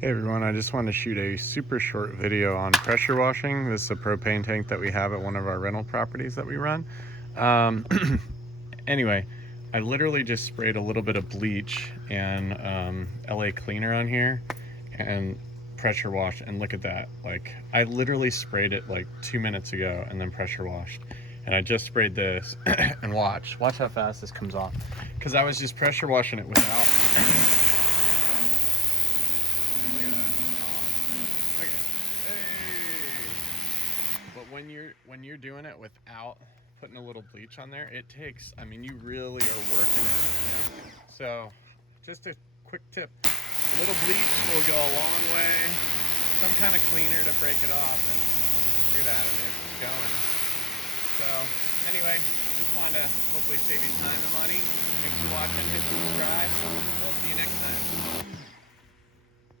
Hey everyone, I just wanted to shoot a super short video on pressure washing. This is a propane tank that we have at one of our rental properties that we run. Um, anyway, I literally just sprayed a little bit of bleach and LA cleaner on here and pressure washed, and look at that. Like, I literally sprayed it like 2 minutes ago and then pressure washed. And I just sprayed this and watch how fast this comes off. Because I was just pressure washing it without. But when you're doing it without putting a little bleach on there, it takes, I mean, you really are working it, you know? So, just a quick tip. A little bleach will go a long way. Some kind of cleaner to break it off, and look at that, I mean, it's going. So, anyway, just wanted to hopefully save you time and money. Thanks for watching, hit subscribe. We'll see you next time.